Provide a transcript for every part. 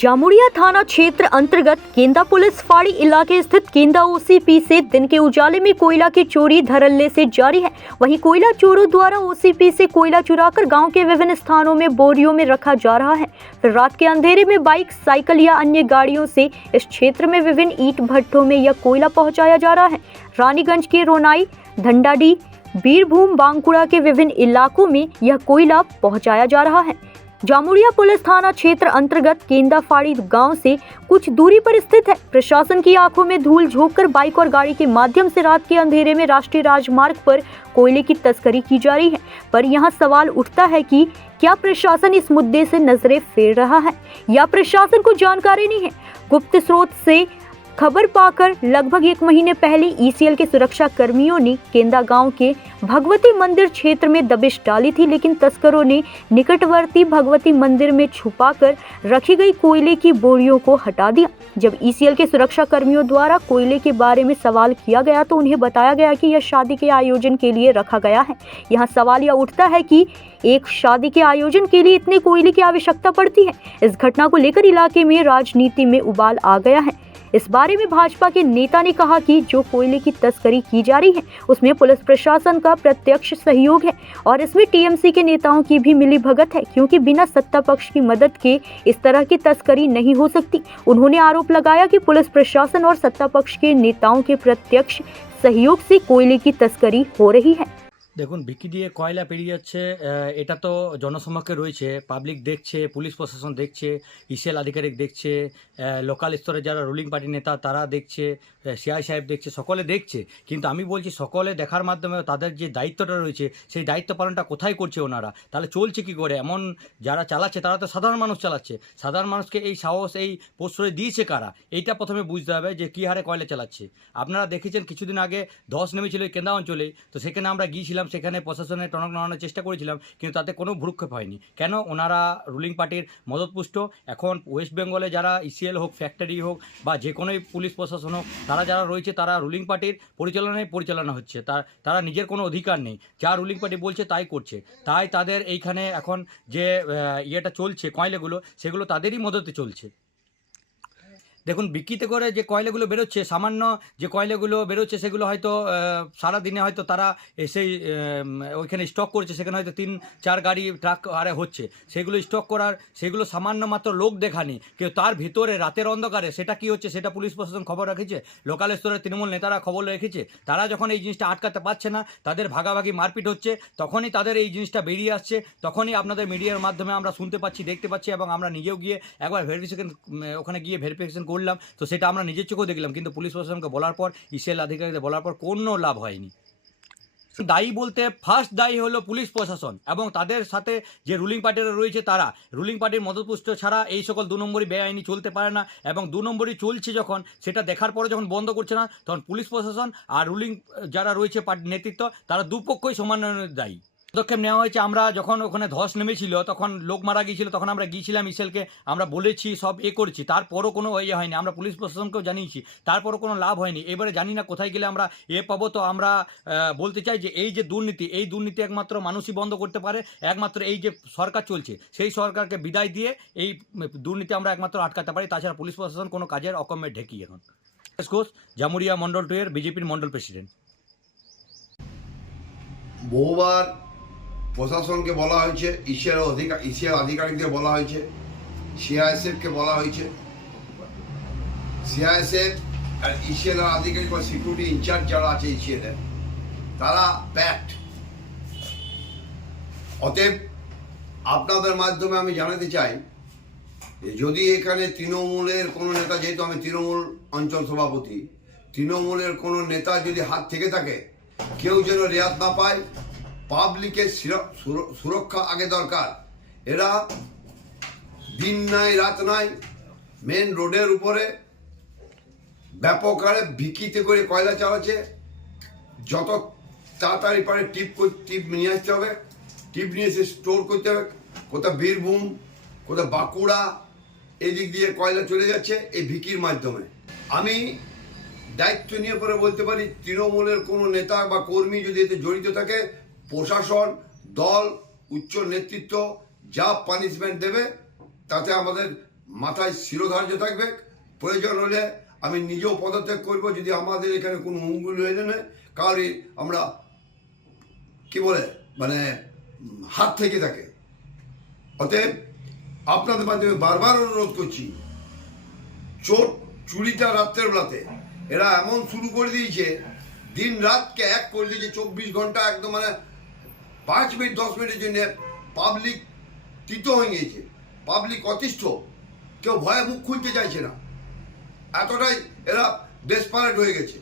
जामुड़िया थाना क्षेत्र अंतर्गत केंदा पुलिस फाड़ी इलाके स्थित केंदा ओसीपी से दिन के उजाले में कोयला की चोरी धड़ल्ले से जारी है। वहीं कोयला चोरों द्वारा ओसीपी से कोयला चुराकर गांव के विभिन्न स्थानों में बोरियों में रखा जा रहा है। फिर रात के अंधेरे में बाइक, साइकिल या अन्य गाड़ियों से इस क्षेत्र में विभिन्न ईंट भट्ठों में यह कोयला पहुँचाया जा रहा है। रानीगंज के रोनाई, धंडाडी, बीरभूम, बांकुड़ा के विभिन्न इलाकों में यह कोयला पहुँचाया जा रहा है। जामुड़िया पुलिस थाना क्षेत्र अंतर्गत केंदा फाड़ी गांव से कुछ दूरी पर स्थित है। प्रशासन की आंखों में धूल झोंककर बाइक और गाड़ी के माध्यम से रात के अंधेरे में राष्ट्रीय राजमार्ग पर कोयले की तस्करी की जा रही है। पर यहां सवाल उठता है कि क्या प्रशासन इस मुद्दे से नजरें फेर रहा है या प्रशासन को जानकारी नहीं है। गुप्त स्रोत से खबर पाकर लगभग 1 महीने पहले ईसीएल के सुरक्षा कर्मियों ने केंदा गांव के भगवती मंदिर क्षेत्र में दबिश डाली थी, लेकिन तस्करों ने निकटवर्ती भगवती मंदिर में छुपाकर रखी गई कोयले की बोरियों को हटा दिया। जब ईसीएल के सुरक्षा कर्मियों द्वारा कोयले के बारे में सवाल किया गया तो उन्हें बताया गया कि यह शादी के आयोजन के लिए रखा गया है। यहाँ सवाल यह उठता है कि एक शादी के आयोजन के लिए इतने कोयले की आवश्यकता पड़ती है। इस घटना को लेकर इलाके में राजनीति में उबाल आ गया है। इस बारे में भाजपा के नेता ने कहा कि जो कोयले की तस्करी की जा रही है उसमें पुलिस प्रशासन का प्रत्यक्ष सहयोग है और इसमें टीएमसी के नेताओं की भी मिलीभगत है, क्योंकि बिना सत्ता पक्ष की मदद के इस तरह की तस्करी नहीं हो सकती। उन्होंने आरोप लगाया कि पुलिस प्रशासन और सत्ता पक्ष के नेताओं के प्रत्यक्ष सहयोग से कोयले की तस्करी हो रही है। দেখুন বিকি দিয়ে কয়লা পেরিয়ে যাচ্ছে, এটা তো জনসমক্ষে রয়েছে, পাবলিক দেখছে, পুলিশ প্রশাসন দেখছে, ইসিএল আধিকারিক দেখছে, লোকাল স্তরে যারা রুলিং পার্টি নেতা তারা দেখছে, সিআই সাহেব দেখছে, সকলে দেখছে। কিন্তু আমি বলছি সকলে দেখার মাধ্যমে তাদের যে দায়িত্বটা রয়েছে সেই দায়িত্ব পালনটা কোথায় করছে ওনারা? তাহলে চলছে কি করে? এমন যারা চালাচ্ছে তারা তো সাধারণ মানুষ চালাচ্ছে। সাধারণ মানুষকে এই সাহস, এই প্রশ্রয় দিয়েছে কারা? এইটা প্রথমে বুঝতে হবে যে কী হারে কয়লা চালাচ্ছে। আপনারা দেখেছেন কিছুদিন আগে ধস নেমেছিল এই কেন্দা অঞ্চলে, তো সেখানে আমরা গিয়েছিলাম, সেখানে প্রশাসনের টনক নড়ানোর চেষ্টা করেছিলাম, কিন্তু তাতে কোনো ভ্রুক্ষেপ হয়নি। কেন? ওনারা রুলিং পার্টির মদতপুষ্ট। এখন ওয়েস্ট বেঙ্গলে যারা ইসিএল হোক, ফ্যাক্টরি হোক বা যে কোনোই পুলিশ প্রশাসন হোক, তারা যারা রয়েছে তারা রুলিং পার্টির পরিচালনা হচ্ছে। তারা নিজের কোনো অধিকার নেই, যা রুলিং পার্টি বলছে তাই করছে। তাই তাদের এইখানে এখন যে ইয়েটা চলছে কয়লাগুলো, সেগুলো তাদেরই মদতে চলছে। দেখুন বিক্রিতে করে যে কয়লাগুলো বেরোচ্ছে, সামান্য যে কয়লাগুলো বেরোচ্ছে সেগুলো হয়তো সারাদিনে হয়তো তারা সেই ওইখানে স্টক করছে, সেখানে হয়তো 3-4 গাড়ি ট্রাক আরে হচ্ছে, সেগুলো স্টক করার, সেগুলো সামান্য মাত্র লোক দেখানি, কিন্তু তার ভিতরে রাতের অন্ধকারে সেটা কি হচ্ছে সেটা পুলিশ প্রশাসন খবর রেখেছে, লোকাল স্তরের তৃণমূল নেতারা খবর রেখেছে। তারা যখন এই জিনিসটা আটকাতে পারছে না, তাদের ভাগাভাগি মারপিট হচ্ছে, তখনই তাদের এই জিনিসটা বেরিয়ে আসছে। তখনই আপনাদের মিডিয়ার মাধ্যমে আমরা শুনতে পাচ্ছি, দেখতে পাচ্ছি, এবং আমরা নিজেও গিয়ে একবার ওখানে গিয়ে ভেরিফিকেশন করলাম, তো সেটা আমরা নিজের চোখেও দেখলাম। কিন্তু পুলিশ প্রশাসনকে বলার পর, ইসিএল আধিকারিকদের বলার পর কোনো লাভ হয়নি। দায়ী বলতে ফার্স্ট দায়ী হলো পুলিশ প্রশাসন এবং তাদের সাথে যে রুলিং পার্টিরা রয়েছে তারা। রুলিং পার্টির মদতপুষ্ট ছাড়া এই সকল 2 নম্বরই বেআইনি চলতে পারে না, এবং 2 নম্বরই চলছে যখন, সেটা দেখার পরে যখন বন্ধ করছে না, তখন পুলিশ প্রশাসন আর রুলিং যারা রয়েছে পার্টির নেতৃত্ব, তারা দুপক্ষই সমান দায়ী। পদক্ষেপ নেওয়া হয়েছে। আমরা যখন ওখানে ধস নেমেছিল, তখন লোক মারা গিয়েছিল, তখন আমরা গিয়েছিলাম ইসিএলকে, আমরা বলেছি, সব করেছি, তারপরও কোনো ইয়ে হয়নি। আমরা পুলিশ প্রশাসনকেও জানিয়েছি, তারপরও কোনো লাভ হয়নি। এবারে জানি না কোথায় গেলে আমরা পাবো। তো আমরা বলতে চাই যে এই যে দুর্নীতি, এই দুর্নীতি একমাত্র মানুষই বন্ধ করতে পারে। একমাত্র এই যে সরকার চলছে, সেই সরকারকে বিদায় দিয়ে এই দুর্নীতি আমরা একমাত্র আটকাতে পারি। তাছাড়া পুলিশ প্রশাসন কোনো কাজের অকম্যের ঢেকি। এখন ঘোষ, জামুড়িয়া মন্ডল 2 এর বিজেপির মন্ডল প্রেসিডেন্ট। বহুবার প্রশাসনকে বলা হয়েছে, ইসিএল আধিকারিকদের বলা হয়েছে, সিআইএসএফকে বলা হয়েছে। সিআইএসএফ আর ইসিএল আধিকারিক বা সিকিউরিটি ইনচার্জ যারা আছে ইসিএলের, তারা প্যাক্ট। অতএব আপনাদের মাধ্যমে আমি জানাতে চাই যে যদি এখানে তৃণমূলের কোনো নেতা, যেহেতু আমি তৃণমূল অঞ্চল সভাপতি, তৃণমূলের কোনো নেতা যদি হাত থেকে থাকে, কেউ যেন রেয়াত না পায়। পাবলিকের সুরক্ষা আগে দরকার। এরা দিন নাই রাত নাই মেন রোডের উপরে ব্যাপক হারে বিক্রিতে করে কয়লা চালাচ্ছে। যত তাড়াতাড়ি পারে টিপ নিয়ে আসতে হবে, টিপ নিয়ে এসে স্টোর করতে হবে। কোথাও বীরভূম, কোথাও বাঁকুড়া, এদিক দিয়ে কয়লা চলে যাচ্ছে এই বিক্রির মাধ্যমে। আমি দায়িত্ব নিয়ে পরে বলতে পারি, তৃণমূলের কোনো নেতা বা কর্মী যদি এতে জড়িত থাকে, প্রশাসন, দল, উচ্চ নেতৃত্ব যা পানিশমেন্ট দেবে তাতে আমাদের মাথায় শিরোধার্য থাকবে। প্রয়োজন হলে আমি নিজেও পদত্যাগ করব যদি আমাদের এখানে কোনো অঙ্গুল হয়ে নেয় কারোরই আমরা কি বলে মানে হাত থেকে থাকে। অতএব আপনাদের মাধ্যমে বারবার অনুরোধ করছি, চোর চুরিটা রাত্রের বেলাতে এরা এমন শুরু করে দিয়েছে, দিন রাতকে এক করে দিয়েছে, 24 ঘন্টা একদম মানে 5 মিনিট 10 মিনিটের জন্য পাবলিক তিত হয়ে গিয়েছে, পাবলিক অতিষ্ঠ, কেউ ভয়ে মুখ খুলতে চাইছে না, এতটাই এরা ডেসপারেট হয়ে গেছে।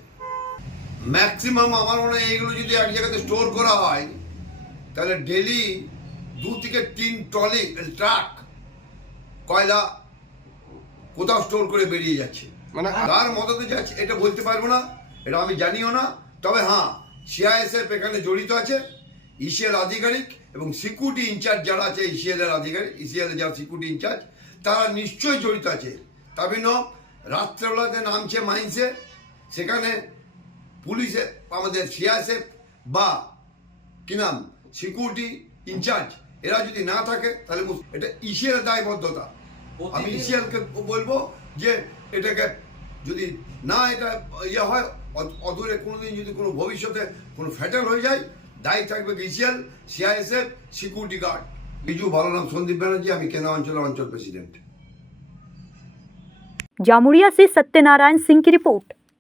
ম্যাক্সিমাম আমার মনে হয় এইগুলো যদি এক জায়গাতে স্টোর করা হয় তাহলে ডেলি 2 থেকে 3 ট্রলি ট্রাক কয়লা কোথাও স্টোর করে বেরিয়ে যাচ্ছে। মানে কার মদতে যাচ্ছে এটা বলতে পারবো না, এটা আমি জানিও না। তবে হ্যাঁ, সিআইএসএফ এখানে জড়িত আছে, ইসিএল আধিকারিক এবং সিকিউরিটি ইনচার্জ যারা আছে, ইসিএল এর আধিকারিক, ইসিএল এর যারা সিকিউরিটি ইনচার্জ তারা নিশ্চয়ই জড়িত আছে। তবে রাত্রেবেলাতে নামছে মাইন্সে, সেখানে পুলিশে আমাদের সিআইএসএফ বা কি নাম সিকিউরিটি ইনচার্জ এরা যদি না থাকে তাহলে এটা ইসিএল দায়বদ্ধতা। আমি ইসিএলকে বলবো যে এটাকে যদি না এটা ইয়ে হয়, অদূরে কোনোদিন যদি কোনো ভবিষ্যতে কোনো ফ্যাটাল হয়ে যায়, দায়ী থাকবে ECL, CISF, security guard. Biju ভালো নাম সন্দীপ ব্যানার্জি, আমি কেনা অঞ্চলের অঞ্চল প্রেসিডেंट। जामुरिया से सत्यनारायण सिंह की रिपोर्ट।